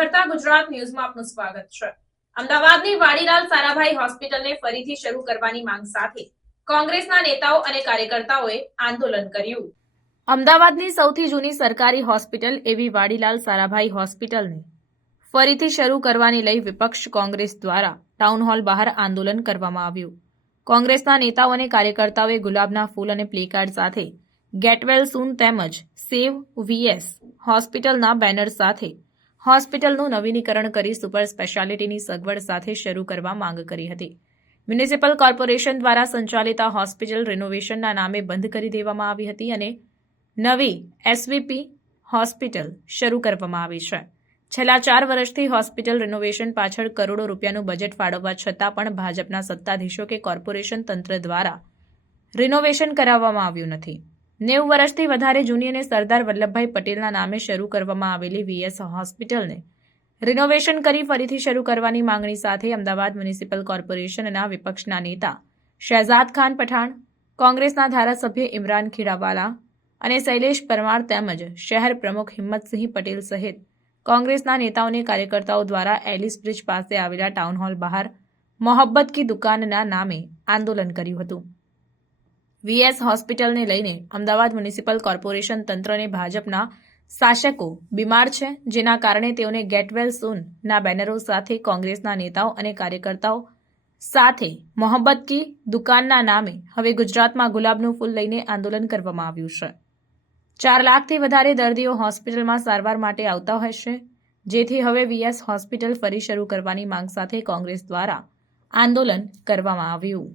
નિખરતા ગુજરાત ન્યૂઝમાં આપનું સ્વાગત છે। અમદાવાદની વાડીલાલ સારાભાઈ હોસ્પિટલને ફરીથી શરૂ કરવાની માંગ સાથે કોંગ્રેસના નેતાઓ અને કાર્યકર્તાઓએ આંદોલન કર્યું। અમદાવાદની સૌથી જૂની સરકારી હોસ્પિટલ એવી વાડીલાલ સારાભાઈ હોસ્પિટલને ફરીથી શરૂ કરવાની લઈ વિપક્ષ કોંગ્રેસ દ્વારા ટાઉન હોલ બહાર આંદોલન કરવામાં આવ્યું। કોંગ્રેસના નેતાઓ અને કાર્યકર્તાઓએ ગુલાબના ફૂલ અને પ્લેકાર્ડ સાથે ગેટ વેલ સૂન તેમજ સેવ વીએસ હોસ્પિટલના બેનર સાથે હોસ્પિટલનું નવીનીકરણ કરી સુપર સ્પેશિયાલિટીની સગવડ સાથે શરૂ કરવા માંગ કરી હતી। મ્યુનિસિપલ કોર્પોરેશન દ્વારા સંચાલિત આ હોસ્પિટલ રિનોવેશનના નામે બંધ કરી દેવામાં આવી હતી અને નવી એસવીપી હોસ્પિટલ શરૂ કરવામાં આવી છે। છેલ્લા 4 વર્ષથી હોસ્પિટલ રિનોવેશન પાછળ કરોડો રૂપિયાનું બજેટ ફાળવવા છતાં પણ ભાજપના સત્તાધીશો કે કોર્પોરેશન તંત્ર દ્વારા રિનોવેશન કરાવવામાં આવ્યું નથી। 90 વર્ષથી વધારે જૂની અને સરદાર વલ્લભભાઈ પટેલના નામે શરૂ કરવામાં આવેલી વીએસ હોસ્પિટલને રિનોવેશન કરી ફરીથી શરૂ કરવાની માંગણી સાથે અમદાવાદ મ્યુનિસિપલ કોર્પોરેશનના વિપક્ષના નેતા શહેજાદ ખાન પઠાણ, કોંગ્રેસના ધારાસભ્ય ઇમરાન ખીડાવાલા અને શૈલેષ પરમાર તેમજ શહેર પ્રમુખ હિંમતસિંહ પટેલ સહિત કોંગ્રેસના નેતાઓ અને કાર્યકર્તાઓ દ્વારા એલિસ બ્રિજ પાસે આવેલા ટાઉન હોલ બહાર મોહબ્બત કી દુકાનના નામે આંદોલન કર્યું હતું। વીએસ હોસ્પિટલને લઈને અમદાવાદ મ્યુનિસિપલ કોર્પોરેશન તંત્ર અને ભાજપના શાસકો બીમાર છે, જેના કારણે તેઓને ગેટ વેલ સૂનના બેનરો સાથે કોંગ્રેસના નેતાઓ અને કાર્યકર્તાઓ સાથે મોહબ્બત કી દુકાનના નામે હવે ગુજરાતમાં ગુલાબનું ફૂલ લઈને આંદોલન કરવામાં આવ્યું છે। 4 લાખથી વધારે દર્દીઓ હોસ્પિટલમાં સારવાર માટે આવતા હોય છે, જેથી હવે વીએસ હોસ્પિટલ ફરી શરૂ કરવાની માંગ સાથે કોંગ્રેસ દ્વારા આંદોલન કરવામાં આવ્યું।